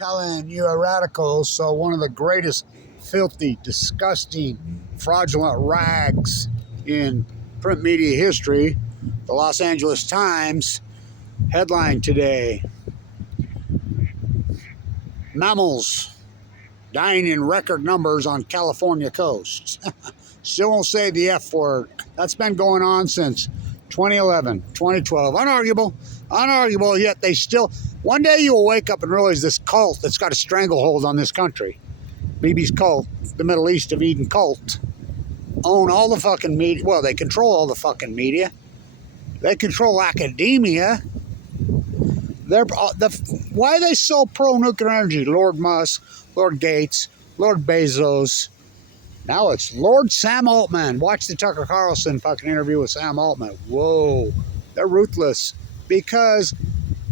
Cullen, you are radical. So one of the greatest filthy, disgusting, fraudulent rags in print media history, the Los Angeles Times, headline today: Mammals dying in record numbers on California coast. Still won't say the F word. That's been going on since 2011, 2012. Unarguable, yet they still... One day you will wake up and realize this cult that's got a stranglehold on this country, Bibi's cult, the Middle East of Eden cult, own all the fucking media. Well, they control all the fucking media. They control academia. Why are they so pro-nuclear energy? Lord Musk, Lord Gates, Lord Bezos. Now it's Lord Sam Altman. Watch the Tucker Carlson fucking interview with Sam Altman. Whoa. They're ruthless. Because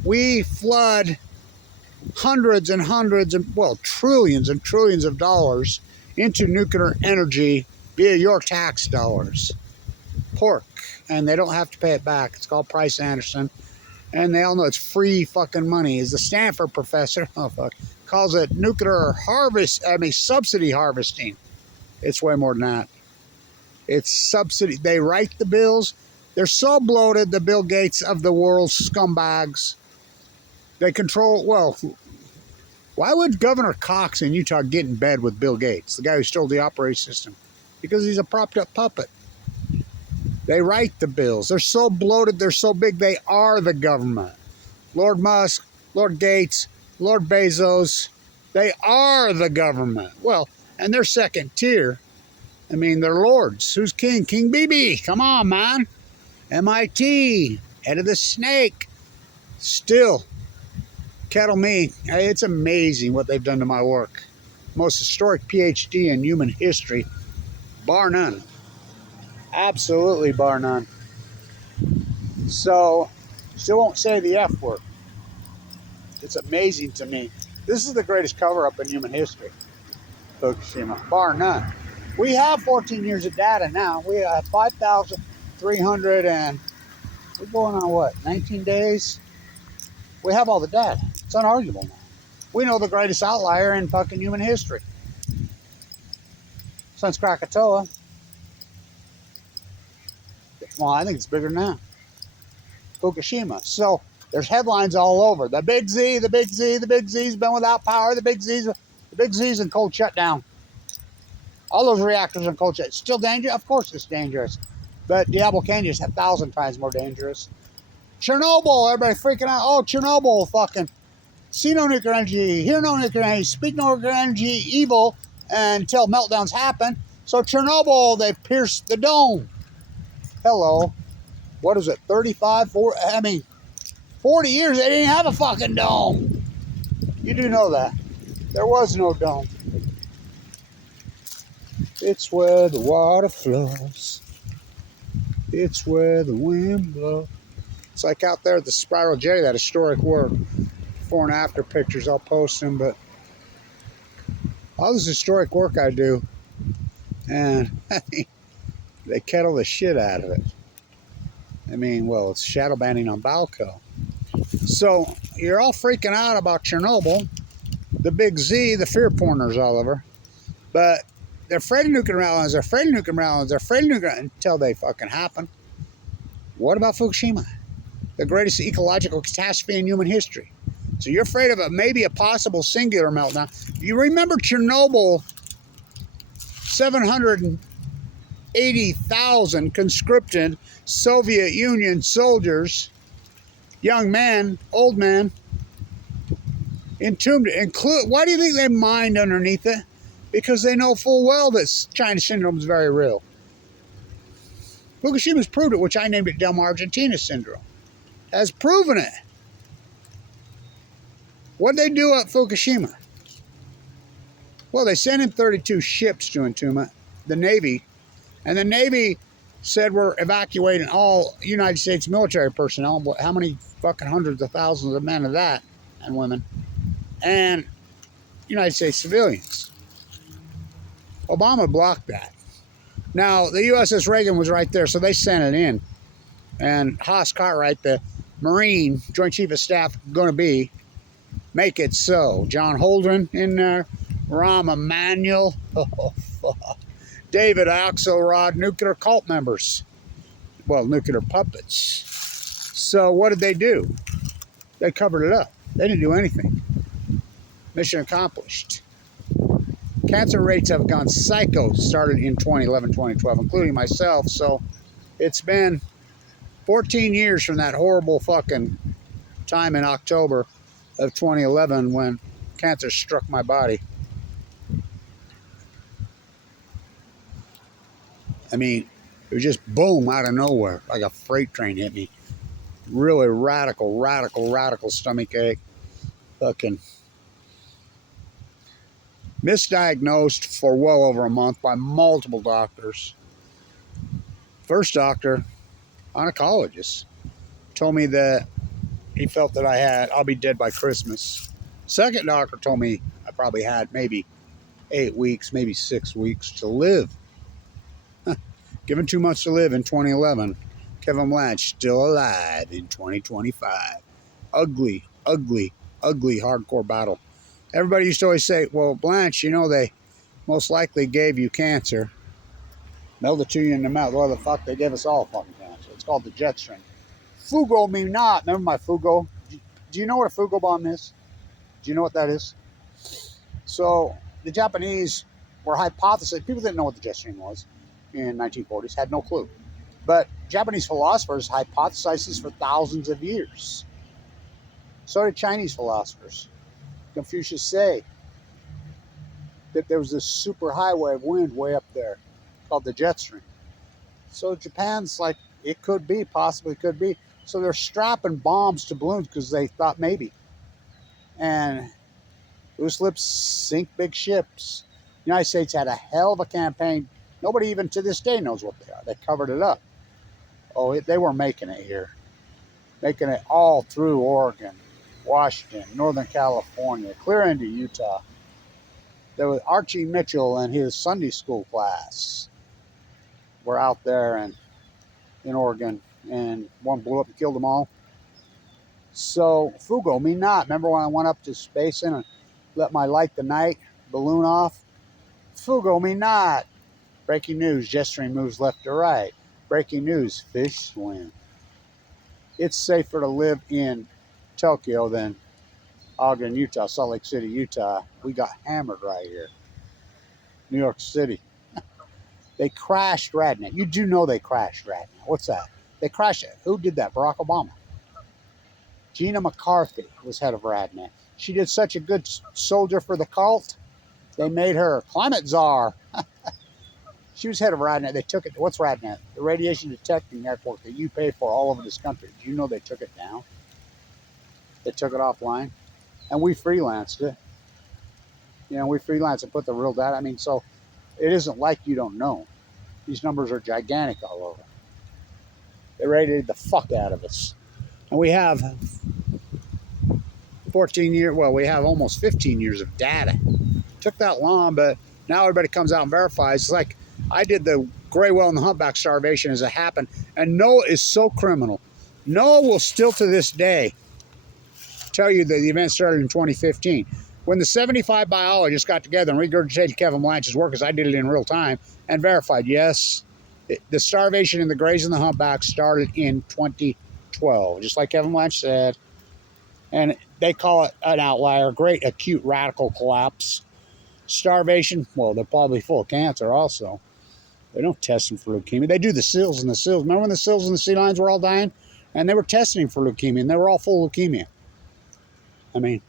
we flood hundreds and hundreds and, well, trillions and trillions of dollars into nuclear energy via your tax dollars. Pork. And they don't have to pay it back. It's called Price Anderson. And they all know it's free fucking money. As the Stanford professor, calls it nuclear subsidy harvesting. It's way more than that. It's subsidy. They write the bills. They're so bloated, the Bill Gates of the world's scumbags. They control, well, why would Governor Cox in Utah get in bed with Bill Gates, the guy who stole the operating system? Because he's a propped up puppet. They write the bills. They're so bloated, they're so big, they are the government. Lord Musk, Lord Gates, Lord Bezos, they are the government. Well, and they're second tier. I mean, they're lords. Who's king? King Bibi. Come on, man. MIT, head of the snake. Still, kettle me. It's amazing what they've done to my work. Most historic PhD in human history, bar none. Absolutely bar none. So, still won't say the F word. It's amazing to me. This is the greatest cover-up in human history. Fukushima, bar none. We have 14 years of data now. We have 5,300 and we're going on what, 19 days? We have all the data. It's unarguable now. We know the greatest outlier in fucking human history since Krakatoa. Well, I think it's bigger than that. Fukushima. So there's headlines all over. The Big Z, the Big Z, the Big Z's been without power. The Big Z's in cold shutdown. All those reactors in cold shutdown. Still dangerous? Of course it's dangerous. But Diablo Canyon is 1,000 times more dangerous. Chernobyl, everybody freaking out. Oh, Chernobyl, fucking. See no nuclear energy, hear no nuclear energy, speak no nuclear energy, evil, until meltdowns happen. So Chernobyl, they pierced the dome. Hello. What is it, 40 years, they didn't have a fucking dome. You do know that. There was no dome. It's where the water flows. It's where the wind blows. It's like out there at the Spiral Jetty, that historic work. Before and after pictures, I'll post them, but all this historic work I do, and they kettle the shit out of it. I mean, well, it's shadow banning on Balco. So you're all freaking out about Chernobyl, the Big Z, the fear porners all over, but they're afraid of nuclear meltdowns, they're afraid of nuclear meltdowns, they're afraid of nuclear until they fucking happen. What about Fukushima? The greatest ecological catastrophe in human history. So you're afraid of maybe a possible singular meltdown. You remember Chernobyl, 780,000 conscripted Soviet Union soldiers, young men, old men, entombed. Why do you think they mined underneath it? Because they know full well that China syndrome is very real. Fukushima's proved it, which I named it Delma Argentina syndrome. Has proven it. What did they do at Fukushima? Well, they sent in 32 ships to entomb it, the Navy. And the Navy said we're evacuating all United States military personnel. How many fucking hundreds of thousands of men of that and women? And United States civilians. Obama blocked that. Now, the USS Reagan was right there, so they sent it in. And Haas Cartwright, the Marine Joint Chief of Staff, going to be, make it so. John Holdren in there, Rahm Emanuel, oh, fuck. David Axelrod, nuclear cult members. Well, nuclear puppets. So what did they do? They covered it up. They didn't do anything. Mission accomplished. Cancer rates have gone psycho, started in 2011, 2012, including myself. So it's been 14 years from that horrible fucking time in October of 2011 when cancer struck my body. I mean, it was just boom out of nowhere, like a freight train hit me. Really radical stomach ache. Fucking misdiagnosed for well over a month by multiple doctors. First doctor, oncologist, told me that he felt that I'll be dead by Christmas. Second doctor told me I probably had maybe 8 weeks, maybe 6 weeks to live. Given 2 months to live in 2011. Kevin Blanch still alive in 2025. Ugly hardcore battle. Everybody used to always say, well, Blanch, you know, they most likely gave you cancer. Meld it to you in the mouth. Well, the fuck, they gave us all fucking cancer. It's called the jet stream. Fugo me not. Remember my Fugo? Do you know what a Fugo bomb is? Do you know what that is? So the Japanese were hypothesizing. People didn't know what the jet stream was in 1940s. Had no clue. But Japanese philosophers hypothesized this for thousands of years. So did Chinese philosophers. Confucius say that there was this super highway of wind way up there called the jet stream. So Japan's like, it could be, possibly could be. So they're strapping bombs to balloons because they thought maybe. And loose lips sink big ships. The United States had a hell of a campaign. Nobody even to this day knows what they are. They covered it up. Oh, they were making it here. Making it all through Oregon, Washington, Northern California, clear into Utah. There was Archie Mitchell and his Sunday school class were out there and in Oregon, and one blew up and killed them all. So, Fugo me not. Remember when I went up to space and let my light the night balloon off? Fugo me not. Breaking news, jet stream moves left to right. Breaking news, fish swim. It's safer to live in Tokyo than Ogden, Utah, Salt Lake City, Utah. We got hammered right here. New York City. They crashed RadNet. You do know they crashed RadNet. What's that? They crashed it. Who did that? Barack Obama. Gina McCarthy was head of RadNet. She did such a good soldier for the cult, they made her climate czar. She was head of RadNet. They took it. What's RadNet? The radiation detecting network that you pay for all over this country. Do you know they took it down? They took it offline. And we freelanced it. You know, we freelanced and put the real data. I mean, so it isn't like you don't know. These numbers are gigantic all over. They radiated the fuck out of us. And we have 14 years, well, we have almost 15 years of data. It took that long, but now everybody comes out and verifies. It's like I did the gray whale and the humpback starvation as it happened. And NOAA is so criminal. NOAA will still to this day tell you that the event started in 2015. When the 75 biologists got together and regurgitated Kevin Blanch's work, as I did it in real time, and verified, yes, the starvation in the grays and the humpbacks started in 2012, just like Kevin Blanch said. And they call it an outlier, great acute radical collapse. Starvation, well, they're probably full of cancer also. They don't test them for leukemia. They do the seals and the seals. Remember when the seals and the sea lions were all dying? And they were testing for leukemia, and they were all full of leukemia. I mean,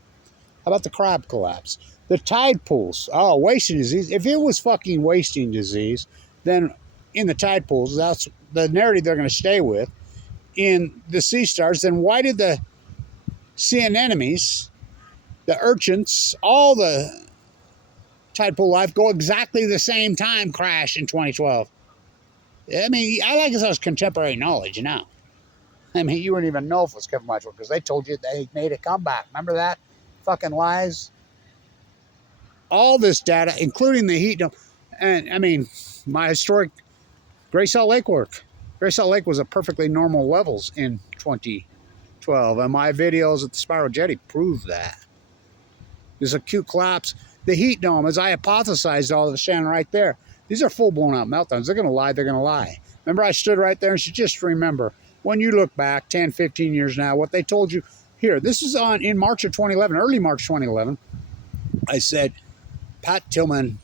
how about the crab collapse? The tide pools. Oh, wasting disease. If it was fucking wasting disease, then in the tide pools, that's the narrative they're going to stay with. In the sea stars, then why did the sea anemones, the urchins, all the tide pool life go exactly the same time crash in 2012? I mean, I like this contemporary knowledge, you know. I mean, you wouldn't even know if it was Kevin Blanch because they told you they made a comeback. Remember that? Fucking lies. All this data, including the heat dome. And, I mean, my historic Gray Salt Lake work. Gray Salt Lake was at perfectly normal levels in 2012. And my videos at the Spiral Jetty prove that. This acute collapse. The heat dome, as I hypothesized all of it, standing right there. These are full blown out meltdowns. They're going to lie. They're going to lie. Remember, I stood right there and said, just remember, when you look back 10, 15 years now, what they told you here. This is in March of 2011, early March 2011. I said, Pat Tillman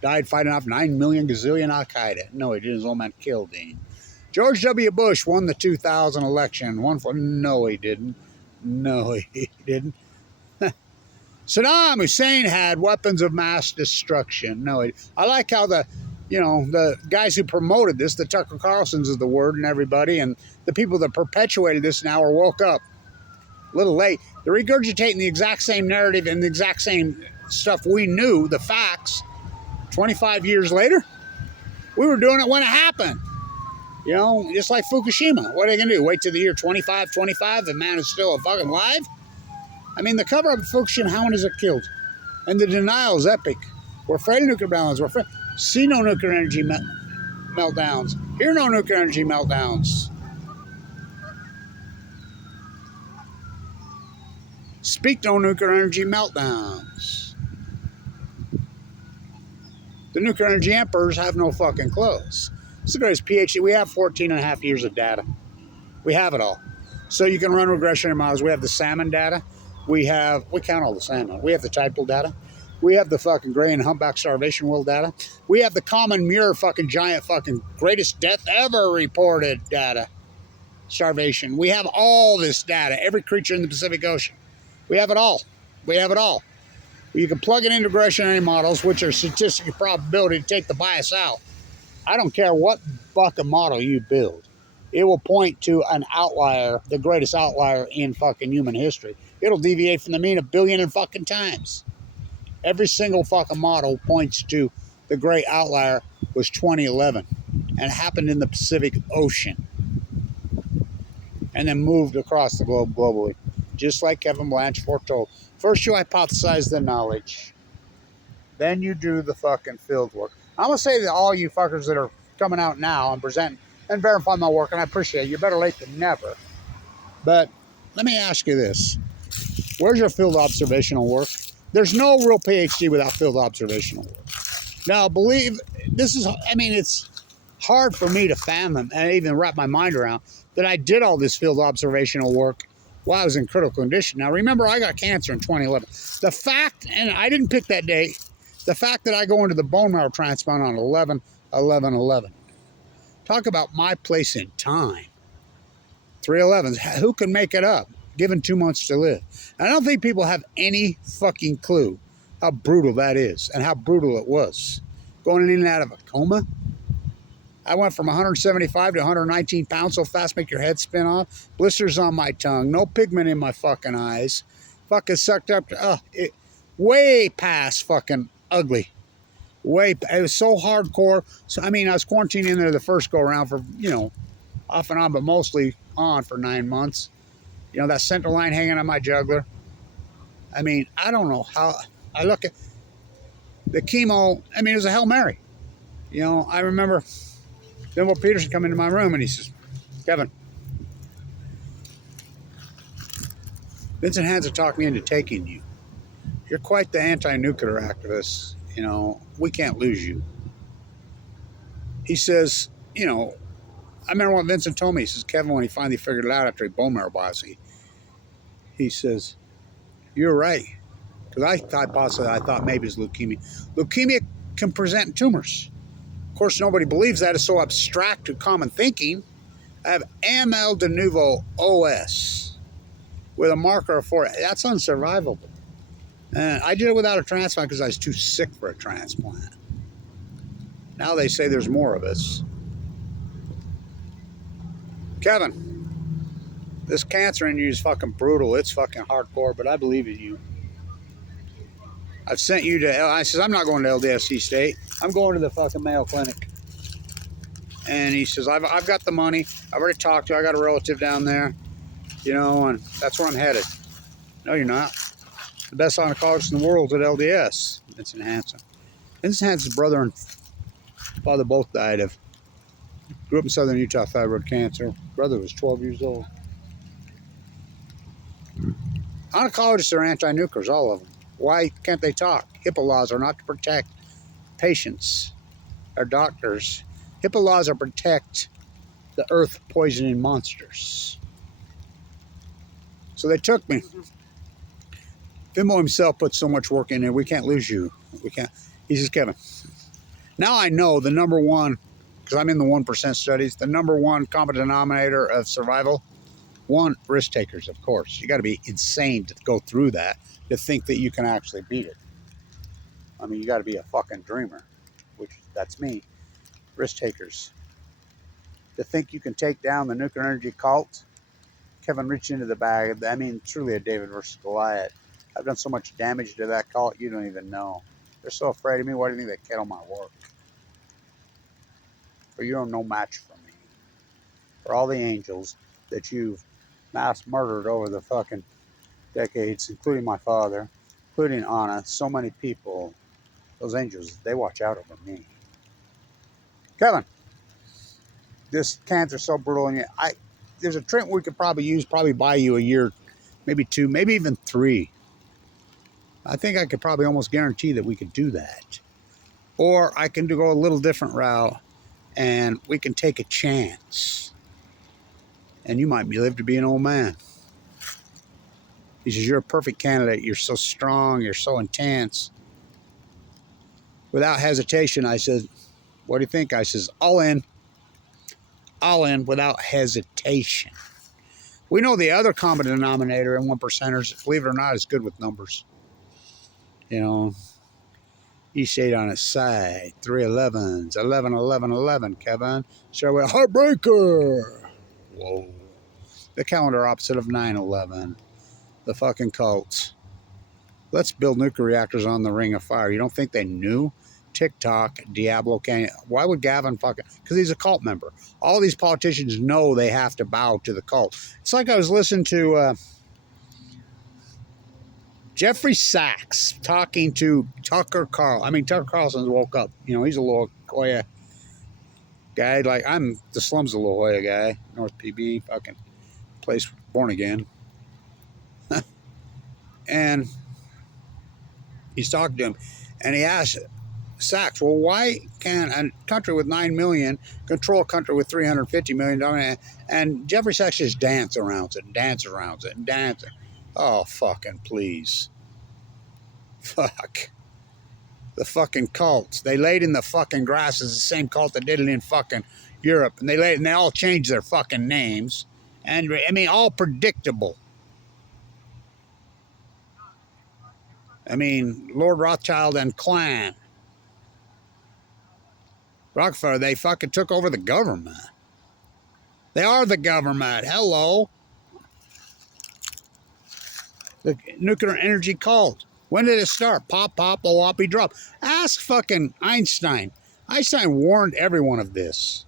died fighting off 9 million gazillion Al-Qaeda. No, he didn't. His old man killed him. George W. Bush won the 2000 election. No, he didn't. No, he didn't. Saddam Hussein had weapons of mass destruction. No, I like how the guys who promoted this, the Tucker Carlsons of the word and everybody, and the people that perpetuated this now are woke up. A little late. They're regurgitating the exact same narrative and the exact same stuff we knew, the facts, 25 years later. We were doing it when it happened. You know, just like Fukushima. What are they going to do? Wait till the year 2525? The man is still fucking alive? I mean, the cover-up of Fukushima, how many is it killed? And the denial is epic. We're afraid of nuclear meltdowns. We're afraid. See no nuclear energy meltdowns. Hear no nuclear energy meltdowns. Speak no nuclear energy meltdowns. The nuclear energy emperors have no fucking clothes. It's the greatest PhD. We have 14 and a half years of data. We have it all. So you can run regression models. We have the salmon data. We count all the salmon. We have the tidal data. We have the fucking gray and humpback starvation world data. We have the common muir fucking giant fucking greatest death ever reported data. Starvation. We have all this data. Every creature in the Pacific Ocean. We have it all. We have it all. You can plug it into regressionary models, which are statistical probability to take the bias out. I don't care what fucking model you build. It will point to an outlier, the greatest outlier in fucking human history. It'll deviate from the mean 1 billion and fucking times. Every single fucking model points to the great outlier was 2011 and it happened in the Pacific Ocean and then moved across the globe globally, just like Kevin Blanch foretold. First you hypothesize the knowledge, then you do the fucking field work. I'm going to say to all you fuckers that are coming out now and presenting and verifying my work, and I appreciate it. You're better late than never. But let me ask you this. Where's your field observational work? There's no real PhD without field observational work. Now, believe, it's hard for me to fathom and even wrap my mind around that I did all this field observational work while I was in critical condition. Now, remember, I got cancer in 2011. The fact, and I didn't pick that day, the fact that I go into the bone marrow transplant on 11/11/11. Talk about my place in time. 3/11s. Who can make it up? Given 2 months to live. And I don't think people have any fucking clue how brutal that is and how brutal it was. Going in and out of a coma. I went from 175 to 119 pounds so fast make your head spin off. Blisters on my tongue. No pigment in my fucking eyes. Fucking sucked up to, way past fucking ugly. It was so hardcore. So, I was quarantined in there the first go around for, off and on, but mostly on for 9 months. That center line hanging on my jugular. I don't know how I look at the chemo. It was a Hail Mary. I remember Bill Peterson come into my room and he says, Kevin, Vincent Hansen talked me into taking you. You're quite the anti-nuclear activist. We can't lose you. He says, I remember what Vincent told me. He says, Kevin, when he finally figured it out after a bone marrow biopsy, he says, you're right. Because I thought maybe it's leukemia. Leukemia can present in tumors. Of course, nobody believes that. It's so abstract to common thinking. I have AML de novo OS with a marker for it. That's unsurvivable. And I did it without a transplant because I was too sick for a transplant. Now they say there's more of us. Kevin, this cancer in you is fucking brutal. It's fucking hardcore, but I believe in you. I've sent you to, I says, I'm not going to LDSC State. I'm going to the fucking Mayo Clinic. And he says, I've got the money. I've already talked to, I got a relative down there, and that's where I'm headed. No, you're not. The best oncologist in the world at LDS, Vincent Hansen. Vincent Hansen's brother and father both died of, grew up in southern Utah, thyroid cancer. Brother was 12 years old. Oncologists are anti-nuclears, all of them. Why can't they talk? HIPAA laws are not to protect patients or doctors. HIPAA laws are to protect the earth poisoning monsters. So they took me. Fimo himself put so much work in there. We can't lose you. We can't. He says, Kevin, now I know the number one, because I'm in the 1% studies, the number one common denominator of survival, one, risk takers, of course. You got to be insane to go through that, to think that you can actually beat it. I mean, you got to be a fucking dreamer, which that's me. Risk takers. To think you can take down the nuclear energy cult. Kevin reached into the bag. I mean, truly a David versus Goliath. I've done so much damage to that cult, you don't even know. They're so afraid of me. Why do you think they kill my work? But you're no match for me. For all the angels that you've mass murdered over the fucking decades, including my father, including Anna, so many people, those angels, they watch out over me. Kevin, this cancer's so brutal, and there's a treatment we could probably use, probably buy you a year, maybe 2, maybe even 3. I think I could probably almost guarantee that we could do that. Or I can go a little different route, and we can take a chance. And you might live to be an old man. He says, you're a perfect candidate. You're so strong. You're so intense. Without hesitation, I said, what do you think? I says, all in. All in without hesitation. We know the other common denominator in 1%ers, believe it or not, is good with numbers. You know, East 8 on its side, 3 11s, 11, 11, 11, Kevin. Share with Heartbreaker. Whoa. The calendar opposite of 9/11. The fucking cults. Let's build nuclear reactors on the Ring of Fire. You don't think they knew? TikTok, Diablo Canyon. Why would Gavin fucking... Because he's a cult member. All these politicians know they have to bow to the cult. It's like I was listening to Jeffrey Sachs talking to Tucker Carlson. I mean, Tucker Carlson woke up. You know, he's a La Jolla guy. Like, I'm the slums of La Jolla guy. North PB, fucking place born again. And he's talking to him. And he asked Sachs, well, why can a country with 9 million control a country with 350 million? And Jeffrey Sachs just dance around it and dance around it and dance it. Oh, fucking please. Fuck. The fucking cults. They laid in the fucking grass as the same cult that did it in fucking Europe. And they all changed their fucking names. And, I mean, all predictable. I mean, Lord Rothschild and clan. Rockefeller, they fucking took over the government. They are the government. Hello. The nuclear energy cult. When did it start? Pop, pop, loppy, drop. Ask fucking Einstein. Einstein warned everyone of this.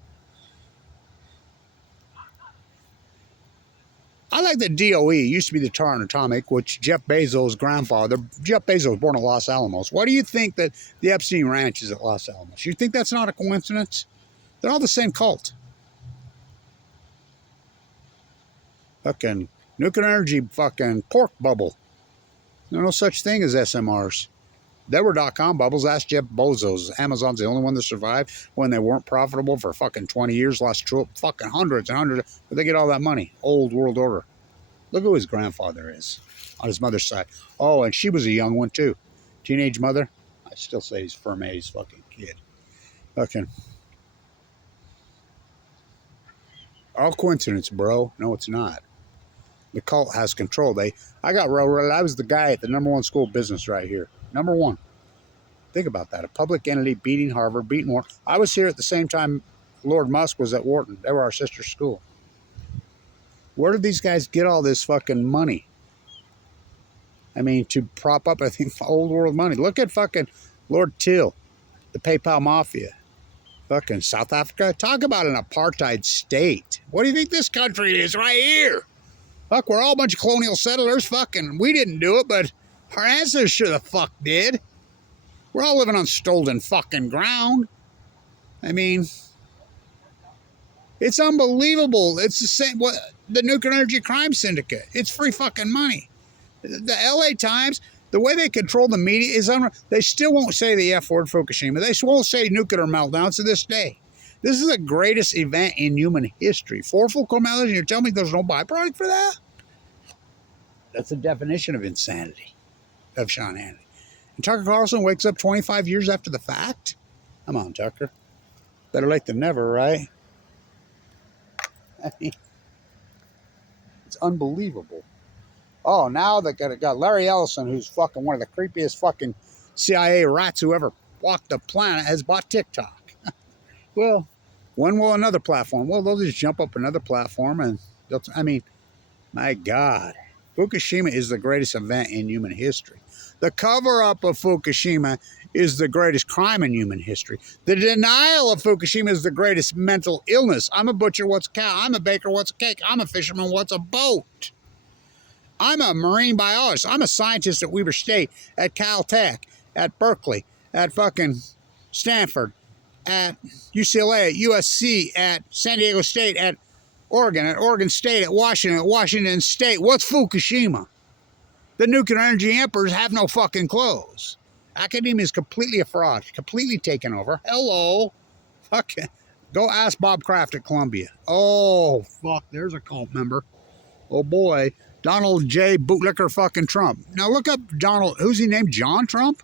I like the DOE. It used to be the Tar and Atomic, which Jeff Bezos' grandfather, Jeff Bezos was born in Los Alamos. Why do you think that the Epstein Ranch is at Los Alamos? You think that's not a coincidence? They're all the same cult. Fucking nuclear energy fucking pork bubble. There's no such thing as SMRs. There were .com bubbles. Ask Jeff Bezos. Amazon's the only one that survived when they weren't profitable for fucking 20 years. Lost fucking hundreds and hundreds. But they get all that money. Old world order. Look who his grandfather is on his mother's side. Oh, and she was a young one too. Teenage mother. I still say he's Fermat's fucking kid. Fucking. All coincidence, bro. No, it's not. The cult has control. I got railroaded. I was the guy at the #1 school of business right here. #1. Think about that. A public entity beating Harvard, beating Wharton. I was here at the same time Lord Musk was at Wharton. They were our sister school. Where did these guys get all this fucking money? I mean, to prop up, I think, old world money. Look at fucking Lord Till, the PayPal Mafia. Fucking South Africa. Talk about an apartheid state. What do you think this country is right here? Fuck, we're all a bunch of colonial settlers. Fucking, we didn't do it, but our ancestors sure the fuck did. We're all living on stolen fucking ground. I mean, it's unbelievable. It's the same, the nuclear energy crime syndicate. It's free fucking money. The LA Times, The way they control the media is unreal. They still won't say the F word, Fukushima. They won't say nuclear meltdowns to this day. This is the greatest event in human history. 4 Fukushima meltdowns, and you're telling me there's no byproduct for that? That's the definition of insanity, of Sean Hannity. And Tucker Carlson wakes up 25 years after the fact? Come on, Tucker. Better late than never, right? I mean, it's unbelievable. Oh, now they got Larry Ellison, who's fucking one of the creepiest fucking CIA rats who ever walked the planet, has bought TikTok. Well, when will another platform? Well, they'll just jump up another platform and I mean, my God. Fukushima is the greatest event in human history. The cover-up of Fukushima is the greatest crime in human history. The denial of Fukushima is the greatest mental illness. I'm a butcher, what's a cow? I'm a baker, what's a cake? I'm a fisherman, what's a boat? I'm a marine biologist. I'm a scientist at Weber State, at Caltech, at Berkeley, at fucking Stanford, at UCLA, at USC, at San Diego State, at Oregon State, at Washington State. What's Fukushima? The nuclear energy emperors have no fucking clothes. Academia is completely a fraud, completely taken over. Hello. Fuck it. Go ask Bob Kraft at Columbia. Oh, fuck, there's a cult member. Oh, boy. Donald J. Bootlicker fucking Trump. Now look up Donald, who's he named? John Trump?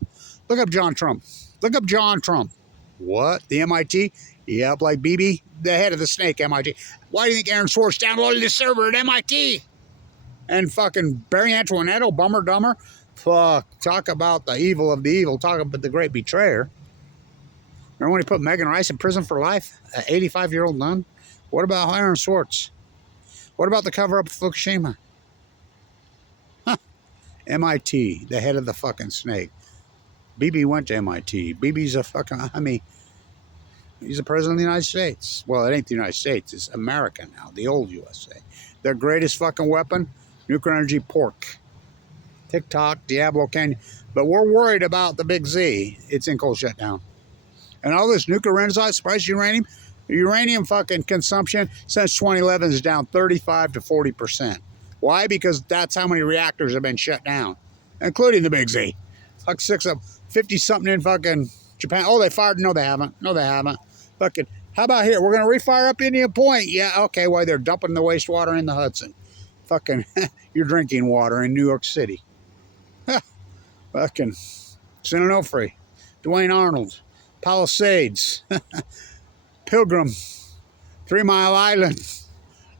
Look up John Trump. Look up John Trump. What? The MIT? Yep, like BB, the head of the snake, MIT. Why do you think Aaron Swartz downloaded the server at MIT? And fucking Barry Antoinetto, Bummer Dumber? Fuck, talk about the evil of the evil. Talk about the great betrayer. Remember when he put Megan Rice in prison for life? An 85-year-old nun? What about Aaron Swartz? What about the cover-up of Fukushima? Huh. MIT, the head of the fucking snake. BB went to MIT. BB's a fucking, I mean, he's the president of the United States. Well, it ain't the United States. It's America now, the old USA. Their greatest fucking weapon, nuclear energy pork. TikTok, Diablo Canyon. But we're worried about the big Z. It's in cold shutdown. And all this nuclear renaissance, price uranium, uranium fucking consumption since 2011 is down 35 to 40%. Why? Because that's how many reactors have been shut down, including the big Z. Fuck 50-something in fucking Japan. Oh, they fired? No, they haven't. No, they haven't. Fucking, how about here? We're going to refire up Indian Point. Yeah, okay, why they're dumping the wastewater in the Hudson. Fucking, you're drinking water in New York City. Fucking, San Onofre, Dwayne Arnold, Palisades, Pilgrim, 3 Mile Island,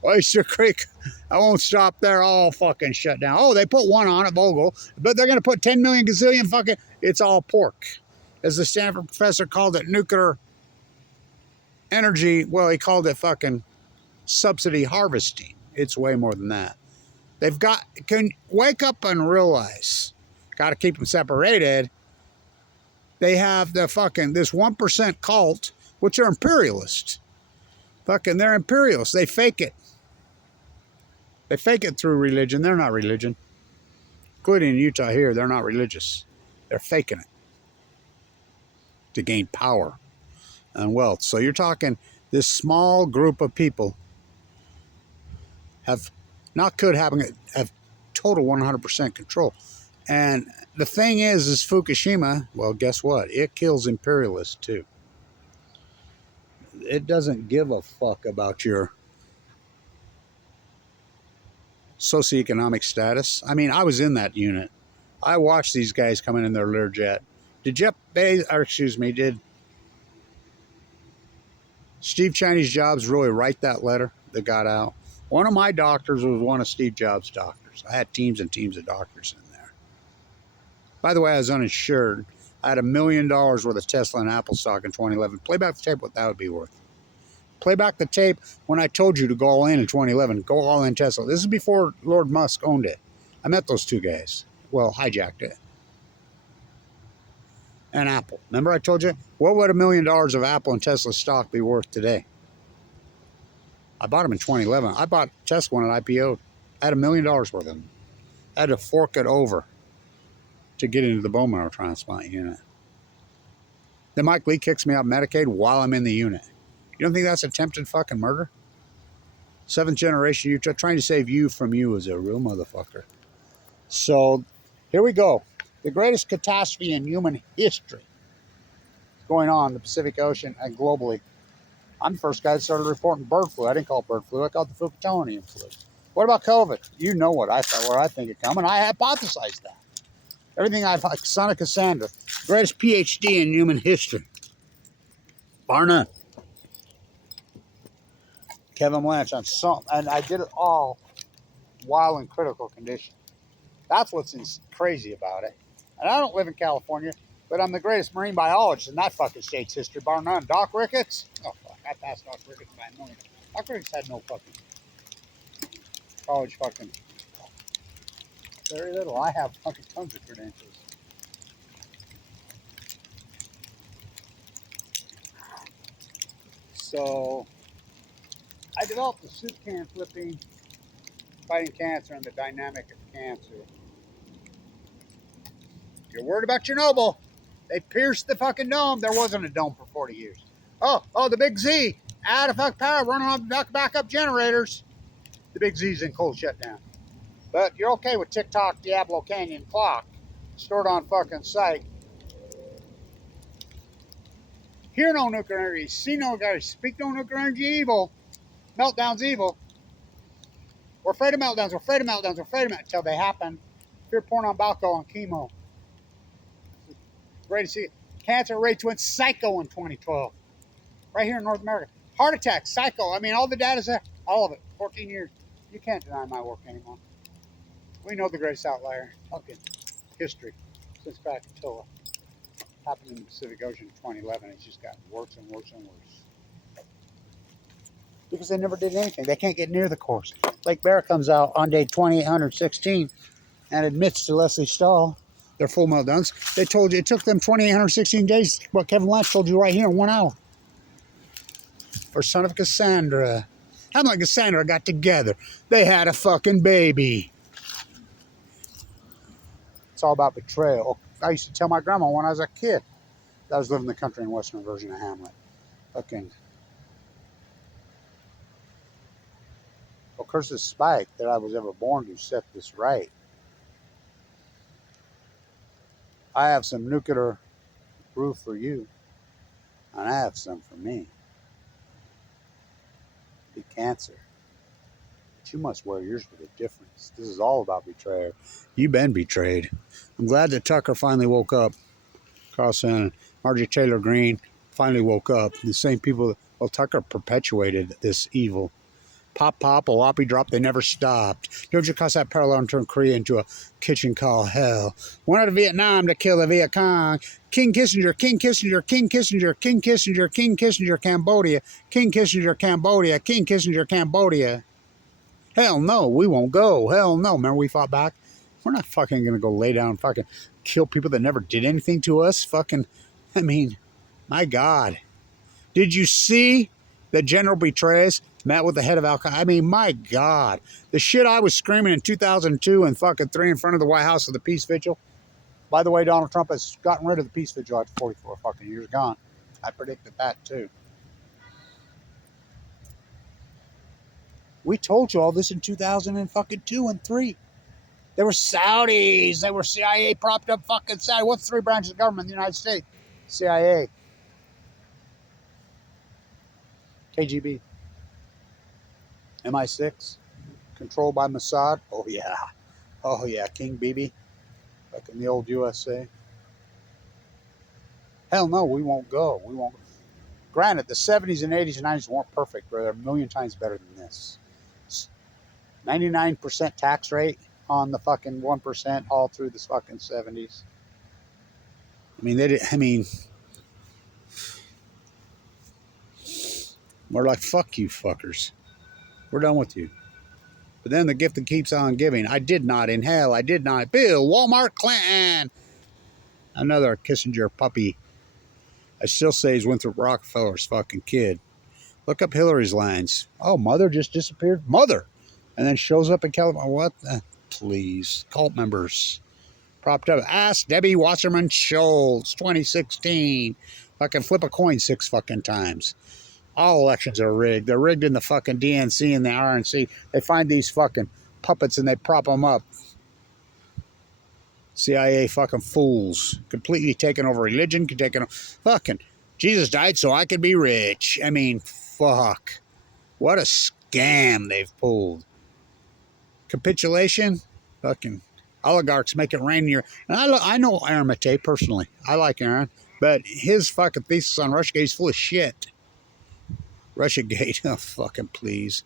Oyster Creek. I won't stop there. All fucking shut down. Oh, they put one on at Vogel, but they're going to put 10 million gazillion fucking, it's all pork. As the Stanford professor called it, nuclear energy, well, he called it fucking subsidy harvesting. It's way more than that. They've got, can wake up and realize, got to keep them separated. They have the fucking, this 1% cult, which are imperialists. Fucking, they're imperialists. They fake it. They fake it through religion. They're not religion. Including in Utah here, they're not religious. They're faking it to gain power and wealth. So you're talking this small group of people have have total 100% control. And the thing is Fukushima, well, guess what? It kills imperialists too. It doesn't give a fuck about your socioeconomic status. I mean, I was in that unit. I watched these guys come in their Learjet. Did Steve Chinese Jobs really write that letter that got out? One of my doctors was one of Steve Jobs' doctors. I had teams and teams of doctors in there. By the way, I was uninsured. I had $1 million worth of Tesla and Apple stock in 2011. Play back the tape, what that would be worth. Play back the tape when I told you to go all in 2011. Go all in Tesla. This is before Lord Musk owned it. I met those two guys. Well, hijacked it. And Apple. Remember I told you? What would $1 million of Apple and Tesla stock be worth today? I bought them in 2011. I bought Tesla when it IPO'd. I had $1 million worth of them. I had to fork it over to get into the bone marrow transplant unit. Then Mike Lee kicks me out of Medicaid while I'm in the unit. You don't think that's attempted fucking murder? 7th generation, you're trying to save you from you as a real motherfucker. So, here we go. The greatest catastrophe in human history is going on in the Pacific Ocean and globally. I'm the first guy that started reporting bird flu. I didn't call it bird flu. I called it the Fukushima flu. What about COVID? You know what I thought, where I think it coming. I hypothesized that. Everything I've, son of Cassandra, greatest PhD in human history. Bar none. Kevin Blanch on some, and I did it all while in critical condition. That's what's crazy about it. And I don't live in California, but I'm the greatest marine biologist in that fucking state's history, bar none. Doc Ricketts? Oh, fuck. I passed Doc Ricketts by a million. Doc Ricketts had no fucking college fucking. Very little. I have fucking tons of credentials. So, I developed the soup can flipping, fighting cancer, and the dynamic of cancer. If you're worried about Chernobyl, they pierced the fucking dome. There wasn't a dome for 40 years. Oh, the Big Z. Out of fuck power, running on backup generators. The Big Z's in cold shutdown. But you're okay with TikTok Diablo Canyon clock stored on fucking site. Hear no nuclear energy, see no energy, speak no nuclear energy evil. Meltdowns evil. We're afraid of meltdowns, we're afraid of meltdowns, we're afraid of meltdowns until they happen. Fear porn on Balco and chemo. Ready to see it. Cancer rates went psycho in 2012. Right here in North America. Heart attack, psycho. I mean, all the data's there. All of it. 14 years. You can't deny my work anymore. We know the greatest outlier. Fucking history. Since Krakatoa. Happened in the Pacific Ocean in 2011. It's just gotten worse and worse and worse. Because they never did anything. They can't get near the course. Lake Bear comes out on day 2816 and admits to Leslie Stahl their full meltdowns. They told you it took them 2816 days. What Kevin Blanch told you right here in 1 hour. Or son of Cassandra. Hamlet and Cassandra got together. They had a fucking baby. It's all about betrayal. I used to tell my grandma when I was a kid that I was living in the country in Western version of Hamlet. Fucking. Well, curse the spike that I was ever born to set this right. I have some nuclear proof for you, and I have some for me. Be cancer. But you must wear yours with a difference. This is all about betrayal. You've been betrayed. I'm glad that Tucker finally woke up. Carlson and Marjorie Taylor Greene finally woke up. The same people, well, Tucker perpetuated this evil. Pop, Oapi drop, they never stopped. Georgia crossed that parallel and turned Korea into a kitchen called hell. Went out of Vietnam to kill the Viet Cong. King Kissinger, King Kissinger, King Kissinger, King Kissinger, King Kissinger, Cambodia. King Kissinger, Cambodia, King Kissinger, Cambodia. Hell no, we won't go. Hell no. Remember we fought back? We're not fucking going to go lay down and fucking kill people that never did anything to us. Fucking, I mean, my God. Did you see that General Petraeus met with the head of Al-Qaeda? I mean, my God. The shit I was screaming in 2002 and fucking 3 in front of the White House of the Peace Vigil. By the way, Donald Trump has gotten rid of the Peace Vigil after 44 fucking years gone. I predicted that too. We told you all this in 2002 and 3. They were Saudis. They were CIA propped up fucking Saudi. What's the 3 branches of government in the United States? CIA. KGB. MI6. Controlled by Mossad. Oh, yeah. Oh, yeah. King Bibi. Fucking the old USA. Hell no, we won't go. We won't. Granted, the 70s and 80s and 90s weren't perfect, but they're a million times better than this. 99% tax rate on the fucking 1% all through the fucking 70s. I mean, they did. I mean, we're like, fuck you fuckers. We're done with you. But then the gift that keeps on giving. I did not in hell. I did not. Bill, Walmart, Clinton. Another Kissinger puppy. I still say he's Winthrop Rockefeller's fucking kid. Look up Hillary's lines. Oh, mother just disappeared. Mother. And then shows up in California. What? Please. Cult members. Propped up. Ask Debbie Wasserman Schultz. 2016. Fucking flip a coin 6 fucking times. All elections are rigged. They're rigged in the fucking DNC and the RNC. They find these fucking puppets and they prop them up. CIA fucking fools. Completely taking over religion, fucking Jesus died so I could be rich. I mean, fuck. What a scam they've pulled. Capitulation? Fucking oligarchs make it rain in your... And I know Aaron Matei personally. I like Aaron. But his fucking thesis on Russiagate is full of shit. Russiagate, oh, fucking please.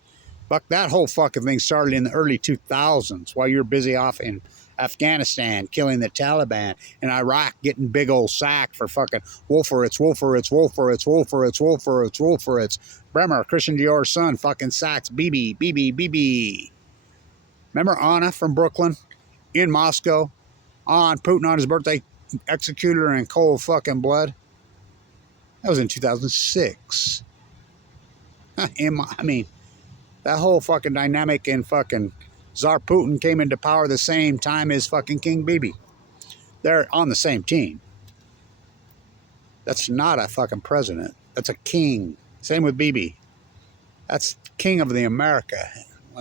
Fuck, that whole fucking thing started in the early 2000s while you're busy off in Afghanistan killing the Taliban, and Iraq getting big old sack for fucking Wolfowitz. Bremer, Christian Dior's son, fucking sacks BB. Remember Anna from Brooklyn in Moscow on Putin on his birthday, executed her in cold fucking blood? That was in 2006. I mean, that whole fucking dynamic in fucking Tsar Putin came into power the same time as fucking King Bibi. They're on the same team. That's not a fucking president. That's a king. Same with Bibi. That's king of the America.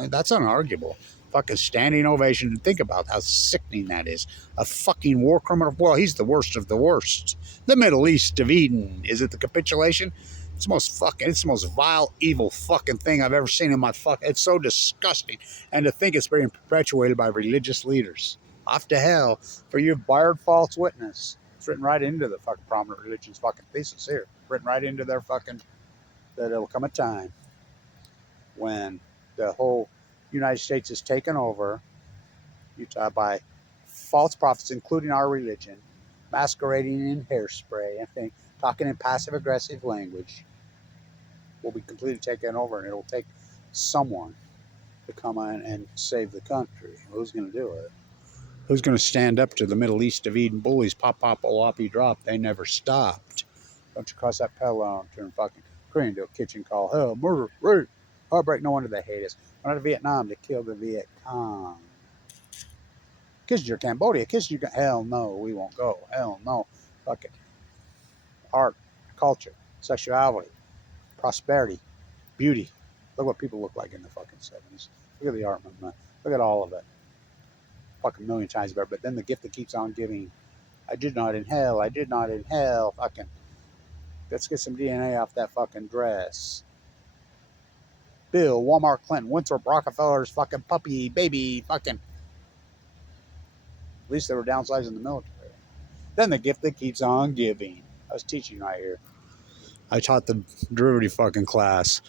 That's unarguable. Fucking standing ovation. Think about how sickening that is. A fucking war criminal. Well, he's the worst of the worst. The Middle East of Eden. Is it the capitulation? It's the most vile, evil fucking thing I've ever seen in my it's so disgusting. And to think it's being perpetuated by religious leaders. Off to hell for you bared false witness. It's written right into the fucking prominent religion's fucking thesis here. Written right into their fucking, that there will come a time when the whole United States is taken over Utah by false prophets, including our religion, masquerading in hairspray and things, talking in passive-aggressive language. Will be completely taken over, and it'll take someone to come in and save the country. Who's going to do it? Who's going to stand up to the Middle East of Eden bullies? Pop, whoppy, drop. They never stopped. Don't you cross that pedal on, turn fucking Korean to a kitchen call. Hell, murder, rape, heartbreak. No wonder they hate us. Went out of Vietnam to kill the Viet Cong. Kissinger, Cambodia. Kissinger, hell no, we won't go. Hell no. Fucking art, culture, sexuality, prosperity, beauty. Look what people look like in the fucking 70s. Look at the art movement. Look at all of it. Fucking million times better. But then the gift that keeps on giving. I did not inhale. Fucking. Let's get some DNA off that fucking dress. Bill, Walmart, Clinton, Winthrop, Rockefeller's fucking puppy, baby, fucking. At least they were downsizing the military. Then the gift that keeps on giving. I was teaching right here. I taught the derivative fucking class.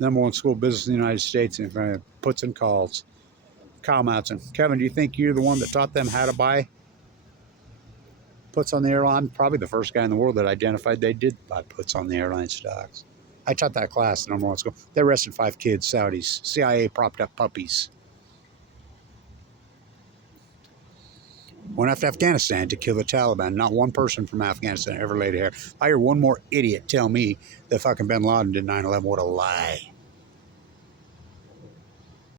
#1 school business in the United States, and puts and calls. Kyle Matson. Kevin, do you think you're the one that taught them how to buy puts on the airline? I'm probably the first guy in the world that identified they did buy puts on the airline stocks. I taught that class at #1 school. They arrested 5 kids, Saudis. CIA propped up puppies. Went after Afghanistan to kill the Taliban. Not one person from Afghanistan ever laid a hair. I hear one more idiot tell me that fucking bin Laden did 9/11. What a lie.